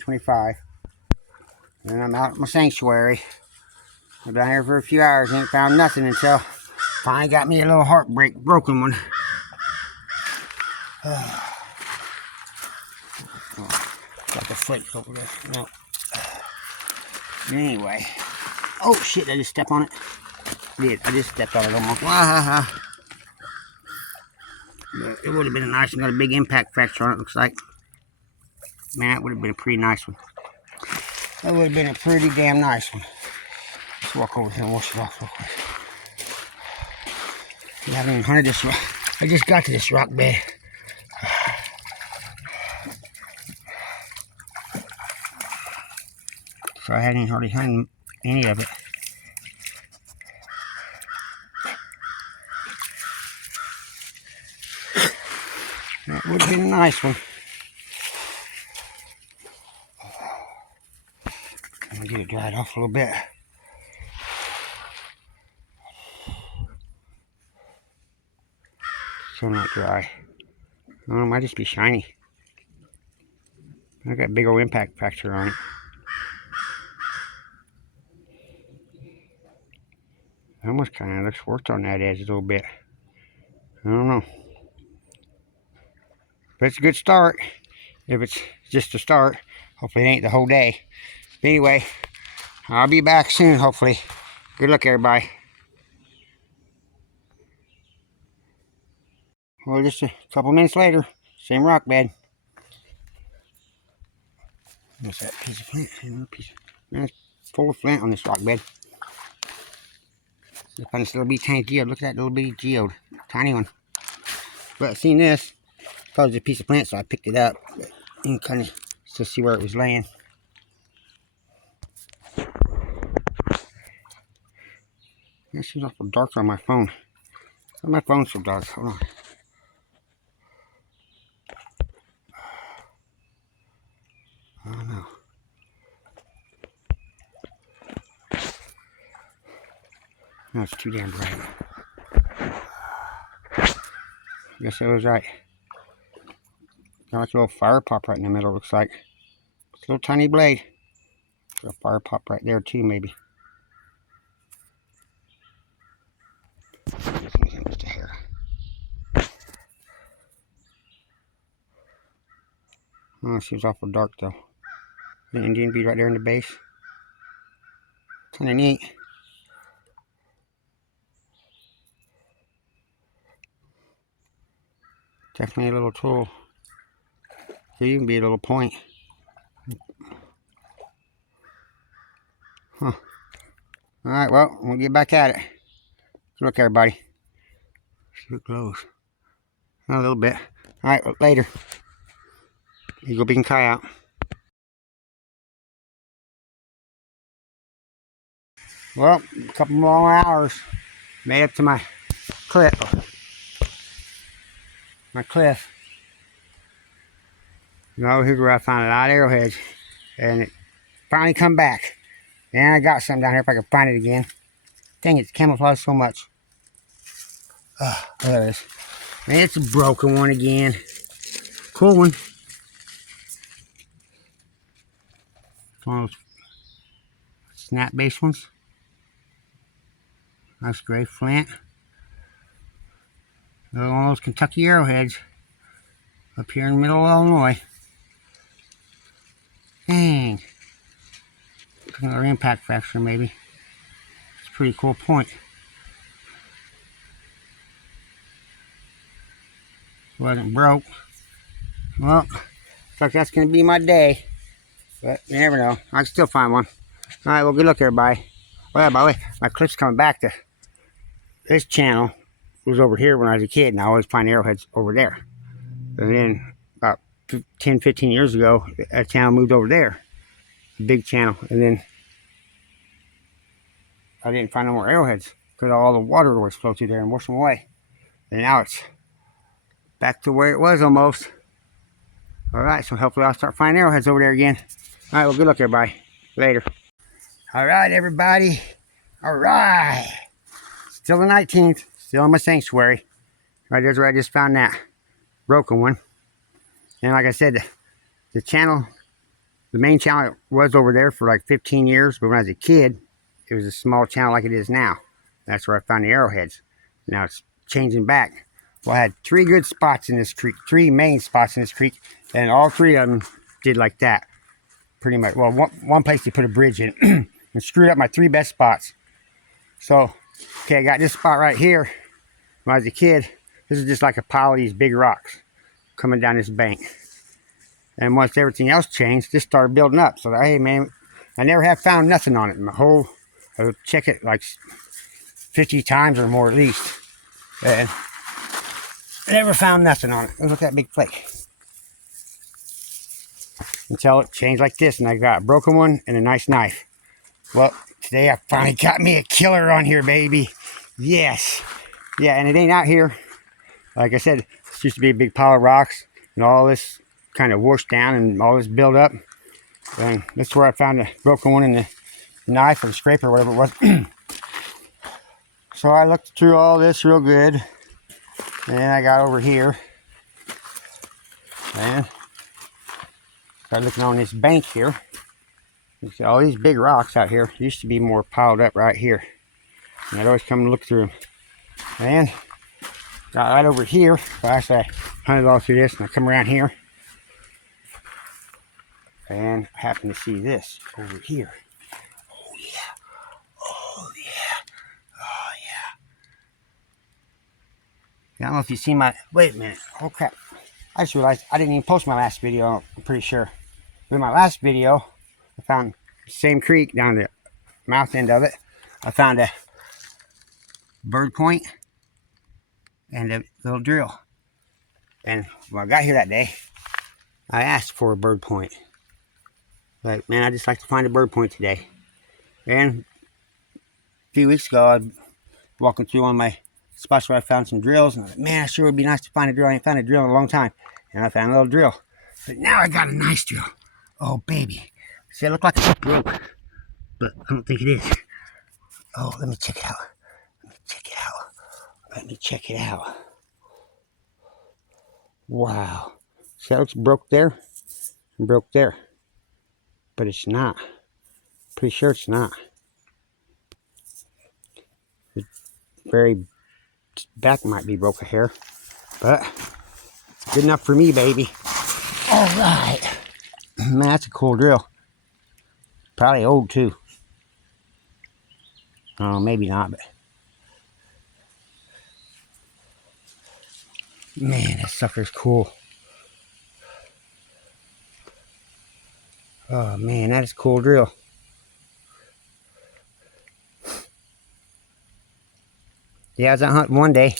25. And I'm out at my sanctuary. I'm down here for a few hours, ain't found nothing until finally got me a little broken one. Got the flake over there. No. Anyway. Oh shit, I just stepped on it. I just stepped on it almost. It would have been a nice one. Got a big impact fracture on it, looks like. Man, that would have been a pretty nice one. That would have been a pretty damn nice one. Let's walk over here and wash it off real quick. I haven't even hunted this rock. I just got to this rock bed. So I hadn't hardly hunted any of it. That would have been a nice one. I'm gonna get it dried off a little bit. Still not dry. Oh, it might just be shiny. I got a big old impact fracture on it. It almost kind of looks worked on that edge a little bit. I don't know. But it's a good start. If it's just a start, hopefully it ain't the whole day. But anyway, I'll be back soon, hopefully. Good luck, everybody. Well, just a couple minutes later, same rock bed. What's that piece of flint? Man, it's full of flint on this rock bed. I found this little bitty tiny geode. Look at that little bitty geode. Tiny one. But I seen this. Thought it was a piece of flint, so I picked it up. But you can kind of still see where it was laying. It seems awful dark on my phone. Why my phone's so dark? Hold on. I don't know. No, it's too damn bright. I guess I was right. Got like a little fire pop right in the middle, looks like. It's a little tiny blade. There's a fire pop right there too, maybe. Just a hair. Oh, it seems awful dark though. The Indian bead right there in the base. Kind of neat. Definitely a little tool. Could even be a little point. Huh. Alright, well, we'll get back at it. Look, everybody. See if it glows. A little bit. Alright, well, later. Eagle Beacon Kai out. Well, a couple more hours. Made up to my cliff. You know, here's where I found a lot of arrowheads. And it finally come back. And I got some down here if I can find it again. Dang it, it's camouflaged so much. There it is. Man, it's a broken one again. Cool one. One of those snap base ones. Nice gray flint. Another one of those Kentucky arrowheads up here in the middle of Illinois. Dang. Another impact fracture, maybe. It's a pretty cool point. Wasn't broke. Well, looks like that's going to be my day. But you never know. I can still find one. Alright, well, good luck, everybody. Well, by the way, my clip's coming back to this channel. It was over here when I was a kid, and I always find arrowheads over there. And then about 10, 15 years ago, that channel moved over there. Big channel. And then I didn't find no more arrowheads because all the water always flowed through there and washed them away. And now it's back to where it was almost. Alright, so hopefully I'll start finding arrowheads over there again. Alright, well, good luck, everybody. Later. Alright, everybody. Alright. Still the 19th. Still in my sanctuary. Right there's where I just found that broken one. And like I said, the channel The main channel was over there for like 15 years, but when I was a kid, it was a small channel like it is now. That's where I found the arrowheads. Now it's changing back. Well, I had 3 good spots in this creek, 3 main spots in this creek, and all 3 of them did like that, pretty much. Well, one place they put a bridge in and screwed up my 3 best spots. So, okay, I got this spot right here. When I was a kid, this is just like a pile of these big rocks coming down this bank. And once everything else changed, this started building up. So, hey, man, I never have found nothing on it. I would check it like 50 times or more at least. And I never found nothing on it. Look at that big flake. Until it changed like this, and I got a broken one and a nice knife. Well, today I finally got me a killer on here, baby. Yes. Yeah, and it ain't out here. Like I said, this used to be a big pile of rocks, and all this kind of washed down and all this built up. And that's where I found the broken one and the knife or the scraper or whatever it was. So I looked through all this real good. And then I got over here. And started looking on this bank here. You see all these big rocks out here. Used to be more piled up right here. And I'd always come and look through them. And got right over here. So actually I hunted all through this and I come around here. And I happen to see this over here. Oh yeah. Oh yeah. Oh yeah. I don't know if you see my, wait a minute. Oh crap. I just realized I didn't even post my last video, I'm pretty sure. But in my last video, I found the same creek down the mouth end of it. I found a bird point and a little drill. And when I got here that day, I asked for a bird point. Like, man, I just like to find a bird point today. And a few weeks ago, I was walking through one of my spots where I found some drills. And I was like, man, it sure would be nice to find a drill. I ain't found a drill in a long time. And I found a little drill. But now I got a nice drill. Oh, baby. See, it looked like it's broke. But I don't think it is. Oh, let me check it out. Let me check it out. Let me check it out. Wow. See, that looks broke there and broke there. But it's not. Pretty sure it's not. The very back might be broke a hair. But it's good enough for me, baby. All right. Man, that's a cool drill. Probably old, too. Oh, maybe not, but... Man, that sucker's cool. Oh, man, that is a cool drill. Yeah, I was out hunting one day,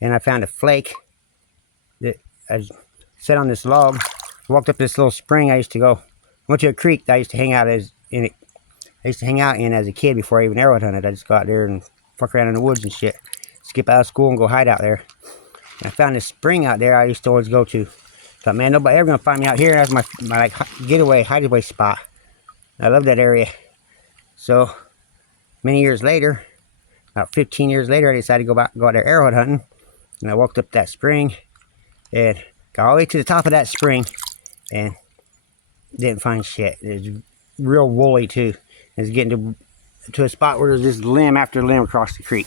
and I found a flake that I set on this log. I walked up this little spring I used to go. Went to a creek that I used to hang out in as a kid before I even arrowhead hunted. I just go out there and fuck around in the woods and shit. Skip out of school and go hide out there. And I found this spring out there I used to always go to. Thought, man, nobody ever gonna find me out here. That's my like getaway, hideaway spot. I love that area. So many years later, about 15 years later, I decided to go out there arrowhead hunting. And I walked up that spring and got all the way to the top of that spring and didn't find shit. It was real woolly too. It was getting to a spot where there's just limb after limb across the creek.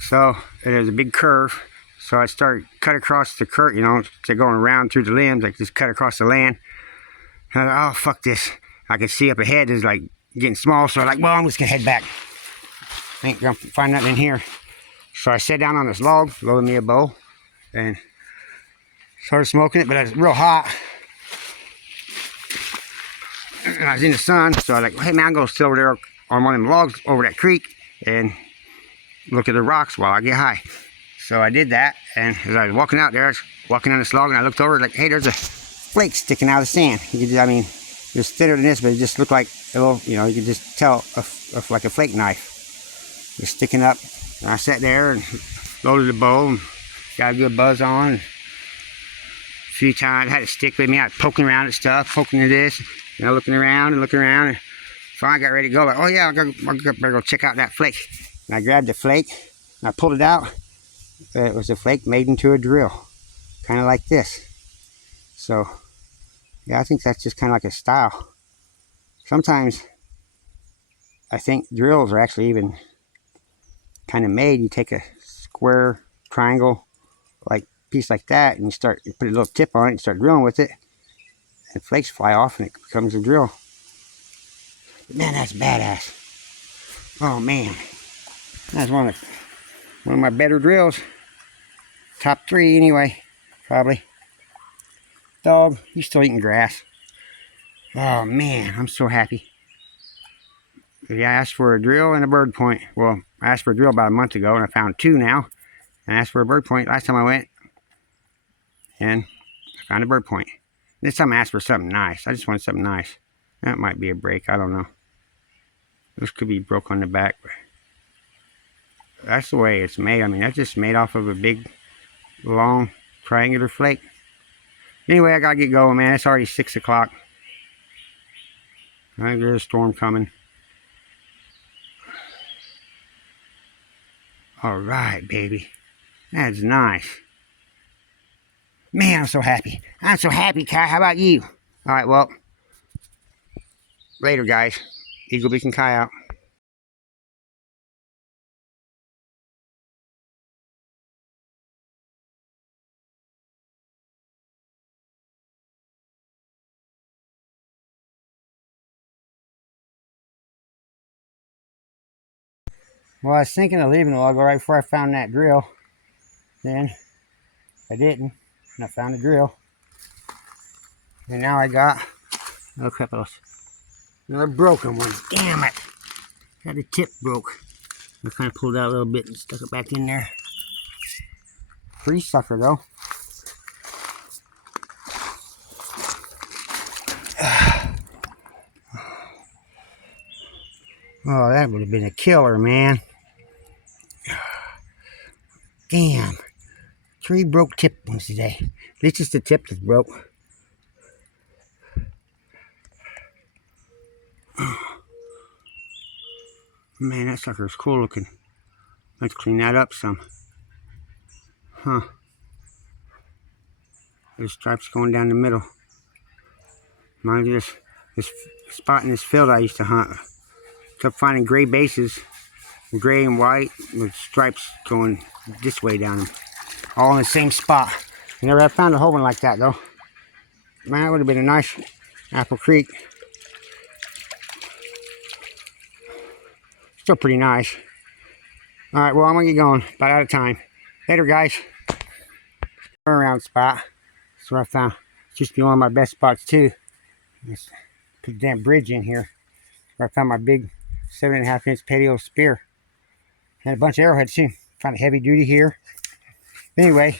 So there's a big curve. So I started cut across the curve, you know, instead of going around through the limbs, I just cut across the land. And I thought, oh, fuck this. I could see up ahead is like getting small. So I'm like, well, I'm just gonna head back. I ain't gonna find nothing in here. So I sat down on this log, loaded me a bowl, and started smoking it, but it was real hot. And I was in the sun, so I was like, hey man, I'm gonna sit over there on one of them logs over that creek and look at the rocks while I get high. So I did that, and as I was walking out there, I was walking on this log, and I looked over, like, hey, there's a flake sticking out of the sand. You could just, I mean, it was thinner than this, but it just looked like a little, you know, you could just tell like a flake knife. Just sticking up. And I sat there and loaded the bow and got a good buzz on. And a few times I had a stick with me. I was poking around at stuff, poking at this, you know, looking around and looking around. And finally I got ready to go. Like, oh yeah, I better go check out that flake. And I grabbed the flake and I pulled it out. It was a flake made into a drill, kind of like this. So Yeah, I think that's just kind of like a style. Sometimes I think drills are actually even kind of made. You take a square triangle like piece like that, and you put a little tip on it and start drilling with it, and flakes fly off and it becomes a drill. But man, that's badass. Oh man, that's one of my better drills. Top 3 anyway, probably. Dog, he's still eating grass. Oh man, I'm so happy. Yeah, I asked for a drill and a bird point. Well, I asked for a drill about a month ago, and I found 2 now. And I asked for a bird point last time I went, and I found a bird point. This time I asked for something nice. I just wanted something nice. That might be a break. I don't know. This could be broke on the back, but that's the way it's made. I mean, that's just made off of a big, long, triangular flake. Anyway, I gotta get going, man. It's already 6 o'clock. I think there's a storm coming. All right, baby. That's nice. Man, I'm so happy. I'm so happy, Kai. How about you? All right, well, later, guys. Eagle Beacon Kai out. Well, I was thinking of leaving a while ago right before I found that drill. Then I didn't, and I found a drill. And now I got a couple of another broken one. Damn it! Got the tip broke. I kind of pulled out a little bit and stuck it back in there. Pretty sucker though. Oh, that would have been a killer, man. Damn. 3 broke tip ones today. At least it's the tip that's broke. Man, that sucker's cool looking. Let's clean that up some. Huh. There's stripes going down the middle. Reminds me of this spot in this field I used to hunt. Kept finding gray bases, gray and white, with stripes going this way down them. All in the same spot. I never have found a whole one like that though. Man, that would have been a nice Apple Creek. Still pretty nice. Alright, well, I'm gonna get going. About out of time. Later, guys. Turnaround spot. That's what I found. It's used to be one of my best spots too. Just put the damn bridge in here. Where I found my big 7.5 inch patio spear. And a bunch of arrowheads too. Found a heavy duty here. Anyway,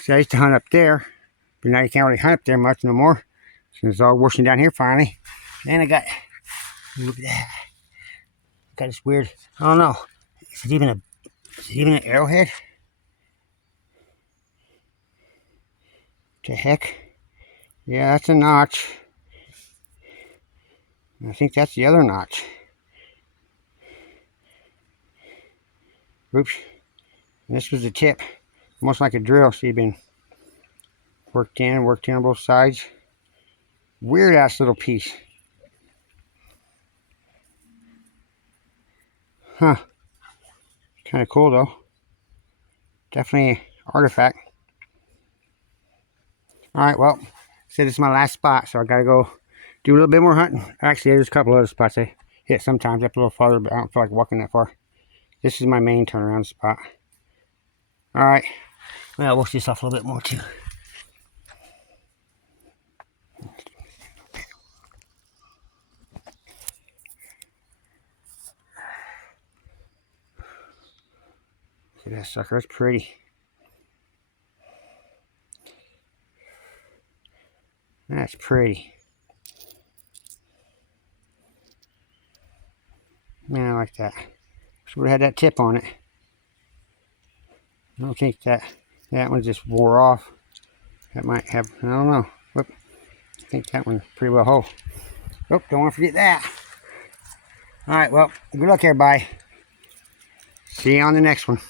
so I used to hunt up there, but now you can't really hunt up there much no more. So it's all washing down here finally. And I got, look at that. Got this weird, I don't know. Is it even an arrowhead? What the heck? Yeah, that's a notch. I think that's the other notch. Oops. And this was the tip. Almost like a drill. See, been worked in on both sides. Weird ass little piece. Huh. Kind of cool though. Definitely an artifact. Alright, well, said this is my last spot, so I gotta go do a little bit more hunting. Actually, there's a couple other spots I hit sometimes up a little farther, but I don't feel like walking that far. This is my main turnaround spot. Alright. Well, I'll wash this off a little bit more too. Look at that sucker, that's pretty. That's pretty. Man, I like that. Wish would have had that tip on it. I don't think that one just wore off. That might have, I don't know. Whoop. I think that one's pretty well whole. Oh, don't want to forget that. Alright, well, good luck everybody. See you on the next one.